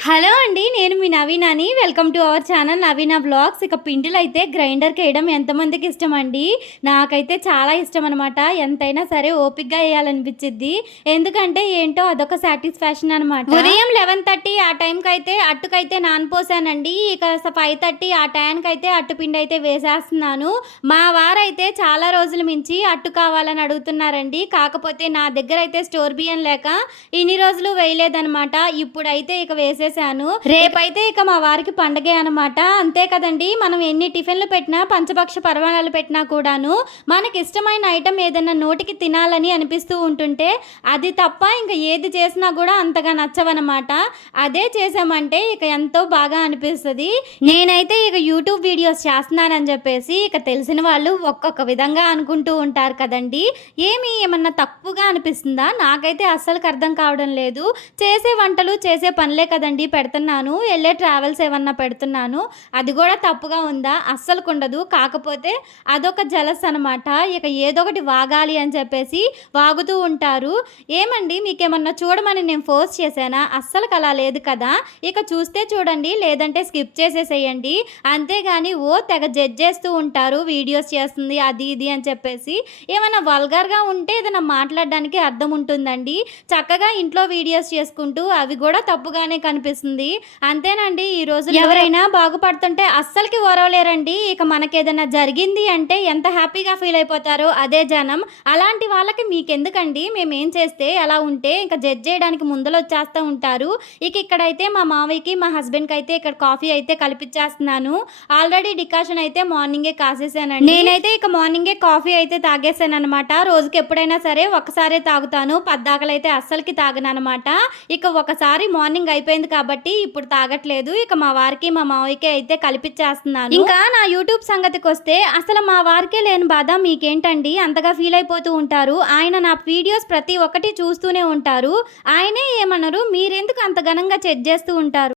Hello అండి. నేను మీ నవీనాని. Welcome to our channel Naveena vlogs. ఇక పిండిలైతే గ్రైండర్‌కేయడం ఎంతమందికి ఇష్టమండి? నాకైతే చాలా ఇష్టమనమాట. ఎంతైనా సరే ఓపికగా ఎయాలనిపిచ్చిద్ది. ఎందుకంటే ఏంటో అదొక సాటిస్ఫాక్షన్ అనమాట. ఉదయం 11:30 ఆ టైంకైతే అట్టుకైతే నానపోసానండి. ఇక 5:30 ఆ టయానికైతే అట్టుపిండైతే వేసేస్తున్నాను. మా వారైతే చాలా రోజుల మించి అట్టు కావాలని అడుగుతున్నారండి. కాకపోతే నా దగ్గరైతే స్టోర్ బియ్యం లేక ఇన్ని రోజులు వేయలేదనమాట. ఇప్పుడైతే ఇక వేసేసాను. రేపైతే ఇక మా వారికి పండగే అనమాట. అంతే కదండీ! మనం ఎన్ని టిఫిన్‌లు పెట్టినా, పంచభక్ష పరమాణాలు పెట్టినా కూడాను మనకిష్టమైన ఐటెమ్ ఏదన్నా నోటికి తినాలని అనిపిస్తూ ఉంటుంటే, అది తప్ప ఇంక ఏది చేసినా గూడా అంతగా నచ్చవనమాట. అదే చేశామంటే ఇక ఎంతో బాగా అనిపిస్తది. నేనైతే ఇక యూట్యూబ్ వీడియోస్ చేస్తున్నానని చెప్పేసి ఇక తెలిసిన వాళ్ళు ఒక్కొక్క విధంగా అనుకుంటూ ఉంటారు కదండీ! ఏమన్నా తప్పుగా అనిపిస్తుందా? నాకైతే అస్సలకి అర్థం కావడం లేదు. చేసే వంటలు, చేసే పనులే కదండీ పెడుతున్నాను. ఎళ్ళే ట్రావెల్స్ ఏమన్నా పెడుతున్నాను. అది గూడా తప్పుగా ఉందా? అస్సలకుండదు. కాకపోతే అదొక జలస్ అనమాట. ఇక ఏదో ఒకటి వాగాలి అని చెప్పేసి వాగుతూ ఉంటారు. ఏమండి మీకేమన్నా చూడమని నేను ఫోర్స్ చేశానా? అస్సలకలా లేదు కదా! ఇక చూస్తే చూడండి, లేదంటే స్కిప్ చేసేసేయండి. అంతేగాని తెగ జడ్జేస్తూ ఉంటారు. వీడియోస్ చేస్తుంది అది ఇది అని చెప్పేసి. ఏమన్నా వల్గర్‌గా ఉంటే ఏదైనా మాట్లాడడానికి అర్థం ఉంటుందండి. చక్కగా ఇంట్లో వీడియోస్ చేసుకుంటూ అవి గూడా తప్పుగానే కనిపిస్తుంది. అంతేనండి, ఈ రోజుల్లో ఎవరైనా బాగుపడుతుంటే అస్సలకి ఓర్వలేరండి. ఇక మనకేదైనా జరిగింది అంటే ఎంత హ్యాపీగా ఫీల్ అయిపోతారో అదే జనం. అలాంటి వాళ్ళకి మీకెందుకండి? మేమేం చేస్తే ఎలా ఉంటే ఇంక జడ్జ్ చేయడానికి ముందలొచ్చేస్తా ఉంటారు. ఇక ఇక్కడైతే మా మావయ్యకి, మా హస్బెండ్‌కి అయితే ఇక్కడ కాఫీ అయితే కలిపిచ్చేస్తున్నాను. ఆల్రెడీ డికాషన్ అయితే మార్నింగే కాసేసానండి. నేనైతే ఇక మార్నింగే కాఫీ అయితే తాగేసాననమాట. రోజుకి ఎప్పుడైనా సరే ఒక్కసారే తాగుతాను. పద్దాకలైతే అస్సలకి తాగననమాట. ఇక ఒకసారి మార్నింగ్ అయిపోయింది కాబట్టి ఇప్పుడు తాగట్లేదు. ఇక మా వారికి, మా మావయ్యకి అయితే కలిపిచ్చేస్తున్నాను. ఇంకా నా యూట్యూబ్ సంగతికొస్తే అసలు మా వారికే లేని బాధ మీకేంటండి అంతగా ఫీల్ అయిపోతూ ఉంటారు. ఆయన నా వీడియోస్ ప్రతి ఒక్కటి చూస్తూనే ఉంటారు. ఆయనే ఏమనరు. మీరెందుకు అంత ఘనంగా జడ్జ్ చేస్తూ ఉంటారు?